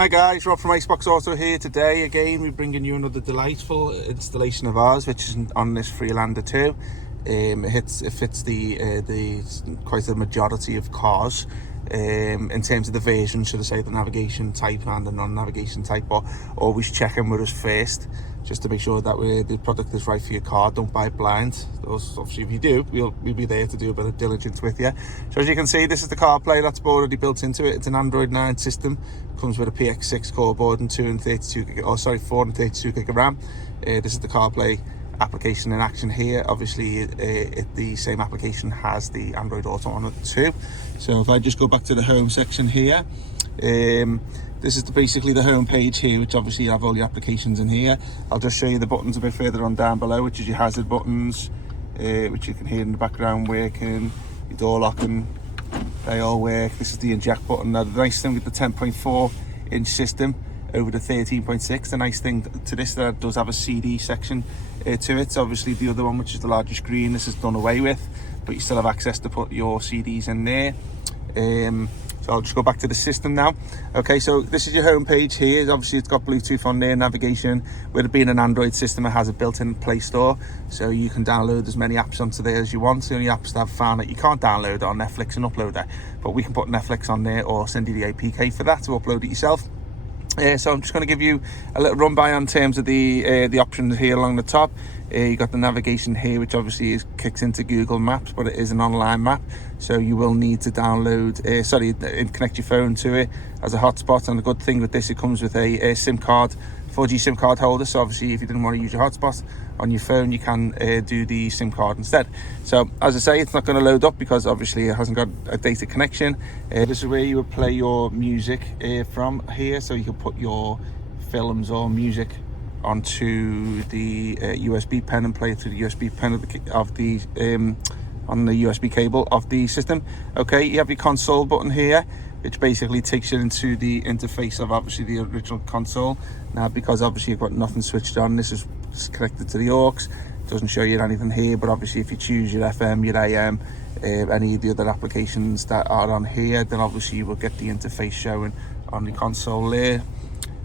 Hi guys, Rob from Icebox Auto here. Today again we're bringing you another delightful installation of ours, which is on this Freelander 2. It fits the quite a majority of cars in terms of the version, should I say, the navigation type and the non-navigation type. But always check in with us first, just to make sure that the product is right for your car. Don't buy it blind. Obviously, if you do, we'll be there to do a bit of diligence with you. So as you can see, this is the CarPlay that's already built into it. It's an Android 9 system. Comes with a PX6 core board and 432 gig of RAM. This is the CarPlay application in action here. Obviously, the same application has the Android Auto on it too. So if I just go back to the home section here, this is basically the home page here, which obviously you have all your applications in here. I'll just show you the buttons a bit further on down below, which is your hazard buttons, which you can hear in the background working, your door locking. They all work. This is the inject button. Now the nice thing with the 10.4 inch system over the 13.6, the nice thing to this, that it does have a CD section to it. So obviously the other one, which is the larger screen, this is done away with, but you still have access to put your CDs in there. So I'll just go back to the system now. Okay, so this is your home page here. Obviously it's got Bluetooth on there, navigation. With it being an Android system, it has a built-in Play Store, so you can download as many apps onto there as you want. The only apps that I've found that you can't download it on Netflix and upload that, but we can put Netflix on there or send you the APK for that to upload it yourself. So I'm just going to give you a little run by in terms of the options here along the top. You got the navigation here, which obviously kicks into Google Maps, but it is an online map, so you will need to download, connect your phone to it as a hotspot. And the good thing with this, it comes with a SIM card, 4G SIM card holder. So obviously, if you didn't want to use your hotspot on your phone, you can do the SIM card instead. So as I say, it's not going to load up because obviously it hasn't got a data connection. This is where you would play your music from here, so you can put your films or music onto the USB pen and play it through the USB pen on the USB cable of the system. Okay, you have your console button here, which basically takes you into the interface of obviously the original console. Now, because obviously you've got nothing switched on, this is connected to the aux. It doesn't show you anything here, but obviously if you choose your FM, your AM, any of the other applications that are on here, then obviously you will get the interface showing on the console there.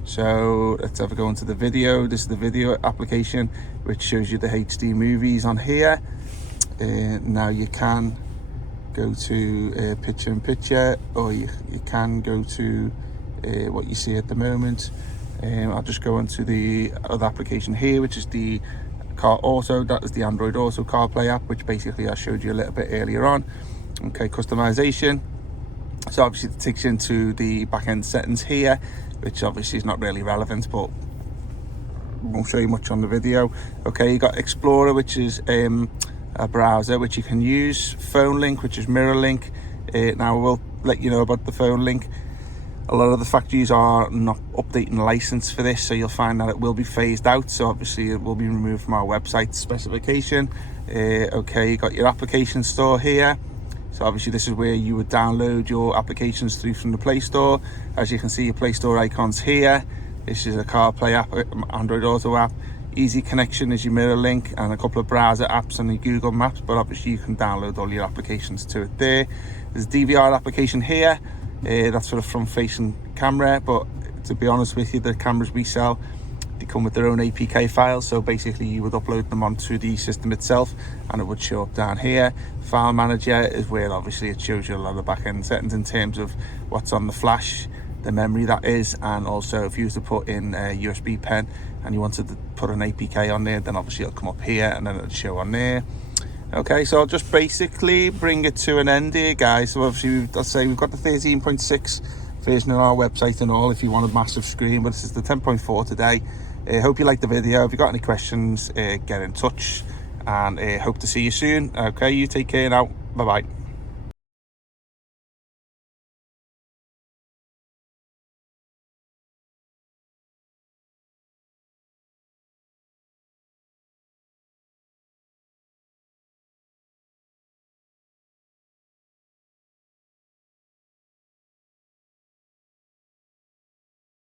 So let's have a go into the video. This is the video application, which shows you the HD movies on here. Now you can go to picture in picture, or you can go to what you see at the moment. I'll just go into the other application here, which is the Car Auto. That is the Android Auto CarPlay app, which basically I showed you a little bit earlier on. Okay, customization. So obviously it takes you into the back-end settings here, which obviously is not really relevant, but won't show you much on the video. Okay, you got Explorer, which is a browser which you can use. Phone link, which is mirror link. Now we'll let you know about the phone link. A lot of the factories are not updating the license for this, so you'll find that it will be phased out. So obviously it will be removed from our website specification. Okay, you got your application store here. So obviously this is where you would download your applications through from the Play Store. As you can see, your Play Store icons here. This is a CarPlay app, Android Auto app. Easy connection is your mirror link, and a couple of browser apps and the Google Maps, but obviously you can download all your applications to it there. There's a DVR application here. That's for the front facing camera, but to be honest with you, the cameras we sell, they come with their own APK files, so basically you would upload them onto the system itself and it would show up down here. File manager is where obviously it shows you a lot of back-end settings in terms of what's on the flash, the memory that is, and also if you used to put in a USB pen and you wanted to put an APK on there, then obviously it'll come up here and then it'll show on there. Okay, so I'll just basically bring it to an end here, guys. So obviously I'll say we've got the 13.6 version on our website and all if you want a massive screen, but this is the 10.4 today. Hope you liked the video. If you got any questions, get in touch, and hope to see you soon. Okay, you take care now. Bye bye.